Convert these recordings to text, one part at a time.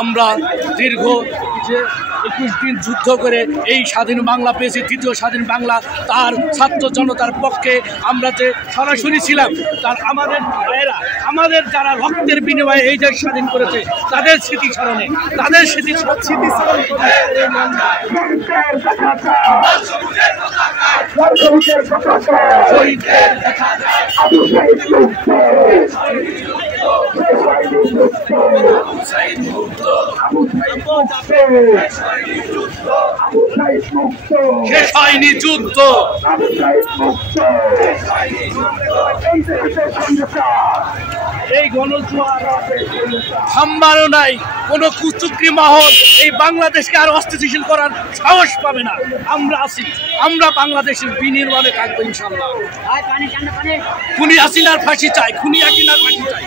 আমরা দীর্ঘ যে 21 দিন যুদ্ধ করে এই স্বাধীন বাংলা পেয়েছি, দ্বিতীয় স্বাধীন বাংলা, তার ছাত্র জনতার পক্ষে আমরা যে সরাসরি ছিলাম, তার আমাদের ভাইয়েরা, আমাদের যারা রক্তের বিনিময়ে এই দেশ স্বাধীন করেছে, তাদের স্মৃতিস্মরণে, তাদের স্মৃতিস্মরণ শেষ হয়নি যুদ্ধ, এই গণজোয়ার থামবারও নাই। কোন কুচক্রী মহল এই বাংলাদেশকে আর অস্থিতিশীল করার সাহস পাবে না। আমরা আছি, আমরা বাংলাদেশের বিনির্মাণে থাকবো ইনশাল্লাহ। খুনি হাসিনার ফাঁসি চাই, খুনি হাসিনার ফাঁসি চাই।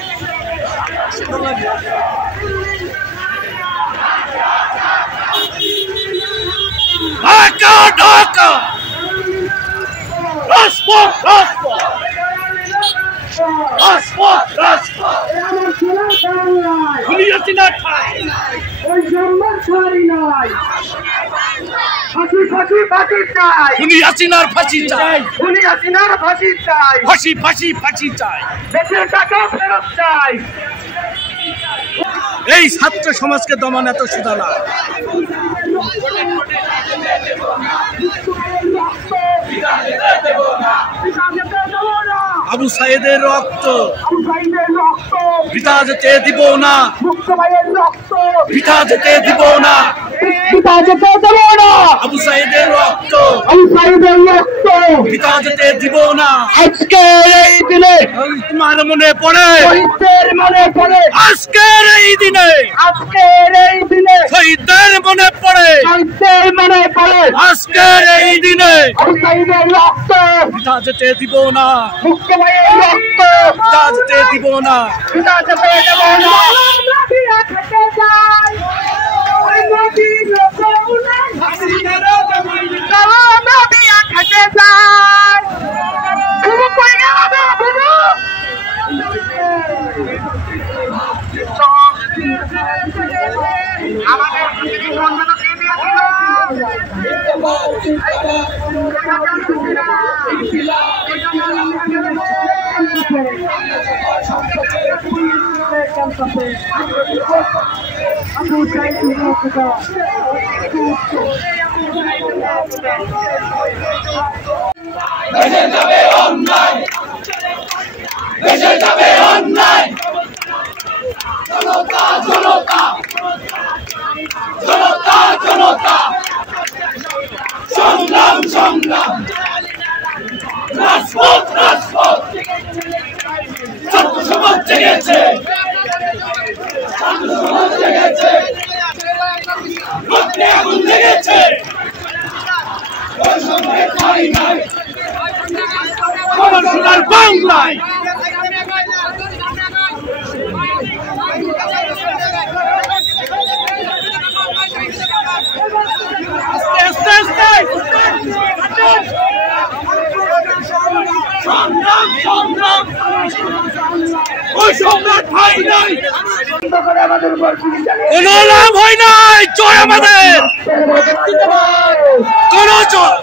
ঢাকা ঢাকা রাজপথ রাজপথ রাজপথ রাজপথ খুনি হাসিনার ঠাঁই ওই জন্মের ছাড়ি নাই। ফাঁসি ফাঁসি ফাঁসি চাই, খুনি হাসিনার ফাঁসি চাই, খুনি হাসিনার ফাঁসি চাই, ফাঁসি ফাঁসি ফাঁসি চাই, দেশের টাকা ফেরত চাই। এই ছাত্র সমাজকে দমন এত সুদা না। আবু সাইদের রক্ত বৃথা যেতে দিব না, বৃথা যেতে দিব না, আবু সাইদের রক্ত বৃথা যেতে দিব না। আজকের এই দিনে তোমার মনে পড়ে, শহীদদের মনে পড়ে, আজকের এই দিনে, আজকের এই দিনে শহীদদের মনে পড়ে, শহীদদের মনে পড়ে, আজকের এই দিনে আবু সাইদের রক্ত বৃথা যেতে দিব না, মুক্ত ভাইয়ের রক্ত বৃথা যেতে দিব না। বৃথা যেতে দেব না। খেতে চাই ওই নদীর খেতে চাই। বুবু কই গেল না বুবু? আমাদের বন্ধু কে দিয়েছিল? দেশে যাবে অন্যায়, দেশে যাবে অন্যায়, জনতা জনতা জনতা জনতা, সংগ্রাম সংগ্রাম, রাজপথ রাজপথ, ছাত্র সমাজ জেগেছে, ছাত্র সমাজ জেগেছে, রক্তে আগুন লেগেছে, বৈষম্যের ঠাঁই নাই সোনার বাংলায়। সংগ্রাম সংগ্রাম, বৈষম্যের ঠাঁই নাই, কোন লাভ হয় নাই। জয় আমাদের, কোন জয়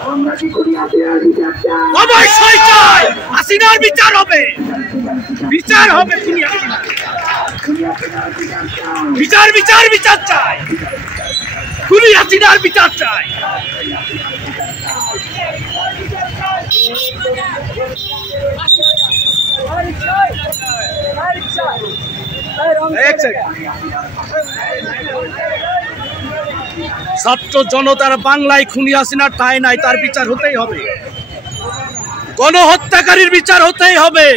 অবশ্যই চাই। হাসিনার বিচার হবে, বিচার হবে, খুনি হাসিনা বিচার বিচার বিচার চাই, খুনি হাসিনার বিচার চাই। ছাত্র জনতার বাংলায় খুনি হাসিনার ঠাঁই নাই, তার বিচার হতেই হবে, গণহত্যাকারীর বিচার হতেই হবে।